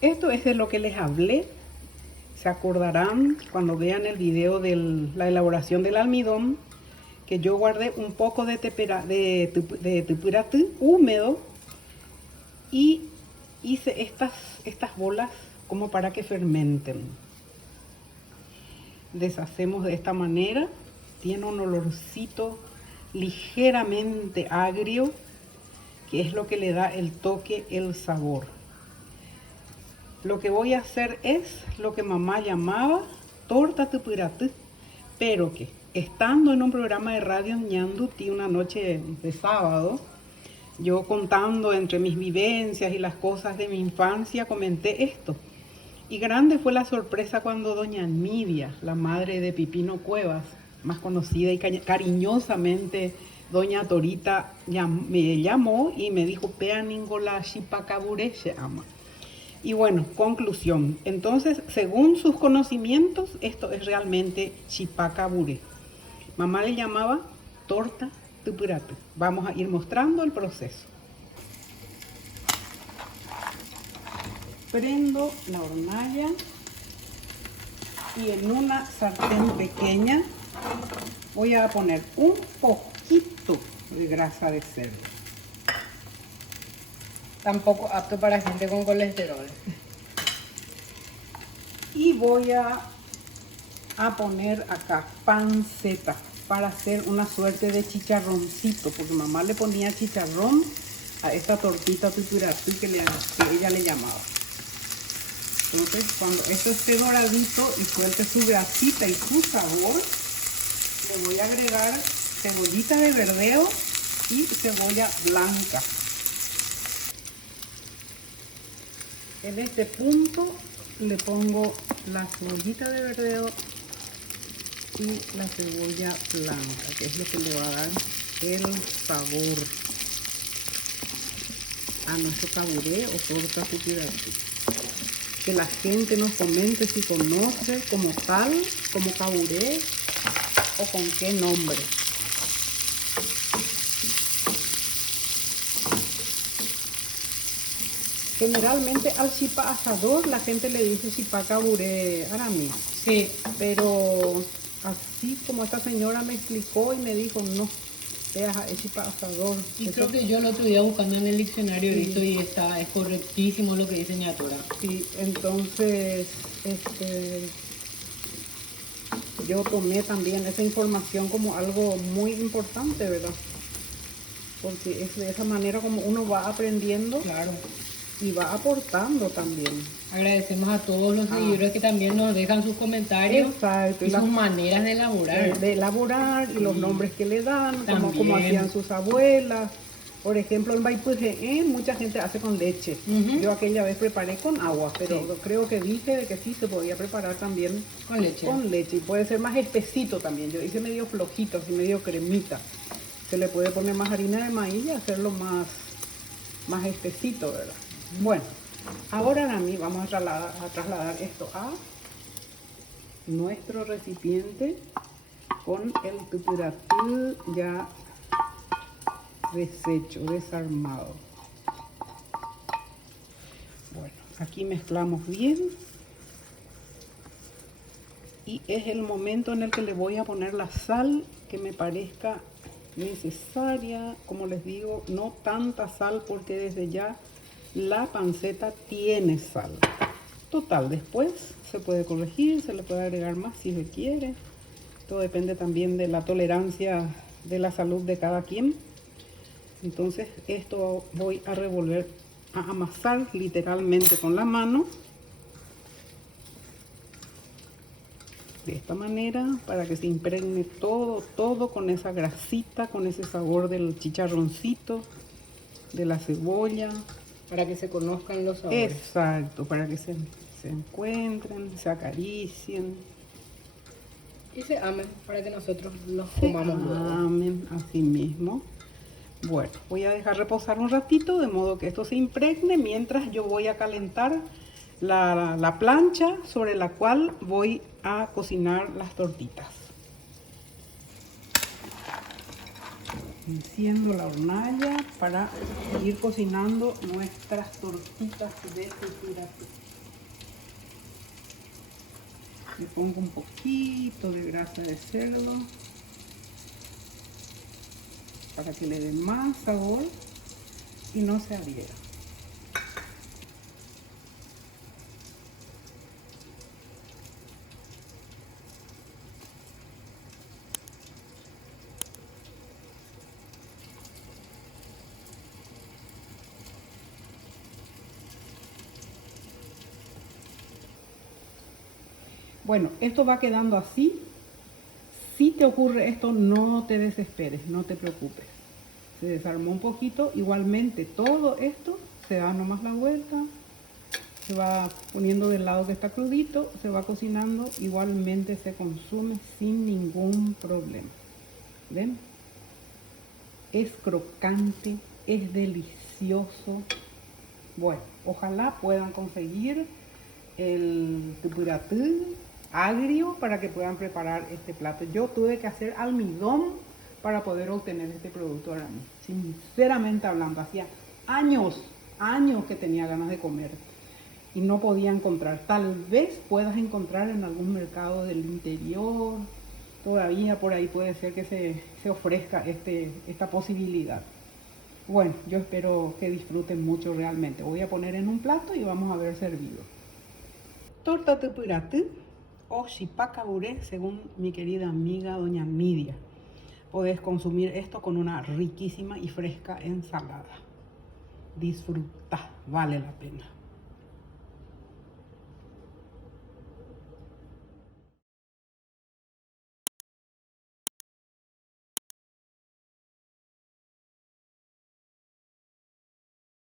Esto es de lo que les hablé. Se acordarán cuando vean el video de la elaboración del almidón, que yo guardé un poco de tepuratú húmedo y hice estas bolas como para que fermenten. Deshacemos de esta manera. Tiene un olorcito ligeramente agrio, que es lo que le da el toque, el sabor. Lo que voy a hacer es lo que mamá llamaba torta tupuratú, pero que estando en un programa de radio en Ñandutí una noche de sábado, yo contando entre mis vivencias y las cosas de mi infancia, comenté esto. Y grande fue la sorpresa cuando doña Nidia, la madre de Pipino Cuevas, más conocida y cariñosamente doña Torita, me llamó y me dijo, Pea Ningola Shipacabure se ama. Y bueno, conclusión. Entonces, según sus conocimientos, esto es realmente chipacabure. Mamá le llamaba torta tupuratú. Vamos a ir mostrando el proceso. Prendo la hornalla y en una sartén pequeña voy a poner un poquito de grasa de cerdo. Tampoco apto para gente con colesterol. Y voy a poner acá panceta para hacer una suerte de chicharroncito, porque mamá le ponía chicharrón a esta tortita tupuratú que ella le llamaba. Entonces, cuando esto esté doradito y suelte su grasita y su sabor, le voy a agregar cebollita de verdeo y cebolla blanca. En este punto le pongo la cebollita de verdeo y la cebolla blanca, que es lo que le va a dar el sabor a nuestro caburé o torta tupuratú. Que la gente nos comente si conoce como tal, como caburé o con qué nombre. Generalmente al chipa asador la gente le dice chipa caburé aramí. Sí. Pero así como esta señora me explicó y me dijo, no, es chipa asador. Y eso, creo que yo lo otro día buscando en el diccionario sí. he visto y es correctísimo lo que dice Ñatura. Sí, entonces yo tomé también esa información como algo muy importante, ¿verdad? Porque es de esa manera como uno va aprendiendo. Claro. Y va aportando también. Agradecemos a todos los seguidores que también nos dejan sus comentarios. Exacto. Y sus maneras de elaborar. De elaborar y los nombres que le dan, como hacían sus abuelas. Por ejemplo, en Baipuje, mucha gente hace con leche. Yo aquella vez preparé con agua, pero sí, creo que dije de que sí se podía preparar también con leche. Con leche. Y puede ser más espesito también. Yo hice medio flojito, así medio cremita. Se le puede poner más harina de maíz y hacerlo más espesito, ¿verdad? Bueno, ahora a mí vamos a trasladar esto a nuestro recipiente con el tupuratú ya deshecho, desarmado. Bueno, aquí mezclamos bien y es el momento en el que le voy a poner la sal que me parezca necesaria. Como les digo, no tanta sal porque desde ya la panceta tiene sal. Total, después se puede corregir, se le puede agregar más si se quiere. Todo depende también de la tolerancia de la salud de cada quien. Entonces esto voy a revolver, a amasar literalmente con la mano. De esta manera para que se impregne todo con esa grasita, con ese sabor del chicharroncito, de la cebolla. Para que se conozcan los sabores. Exacto, para que se encuentren, se acaricien. Y se amen, para que nosotros los comamos luego. Amen, así mismo. Bueno, voy a dejar reposar un ratito de modo que esto se impregne mientras yo voy a calentar la plancha sobre la cual voy a cocinar las tortitas. Enciendo la hornalla para ir cocinando nuestras tortitas de tupurate. Le pongo un poquito de grasa de cerdo para que le dé más sabor y no se adhiera. Bueno, esto va quedando así. Si te ocurre esto, no te desesperes, no te preocupes. Se desarmó un poquito, igualmente todo esto se da nomás la vuelta, se va poniendo del lado que está crudito, se va cocinando, igualmente se consume sin ningún problema. ¿Ven? Es crocante, es delicioso. Bueno, ojalá puedan conseguir el tupuraté agrio para que puedan preparar este plato. Yo tuve que hacer almidón para poder obtener este producto ahora mismo. Sinceramente hablando, hacía años que tenía ganas de comer y no podía encontrar. Tal vez puedas encontrar en algún mercado del interior. Todavía por ahí puede ser que se ofrezca esta posibilidad. Bueno, yo espero que disfruten mucho realmente. Voy a poner en un plato y vamos a ver servido. Torta tupuraté o chipacabure, según mi querida amiga doña Midia. Podés consumir esto con una riquísima y fresca ensalada. Disfruta, vale la pena.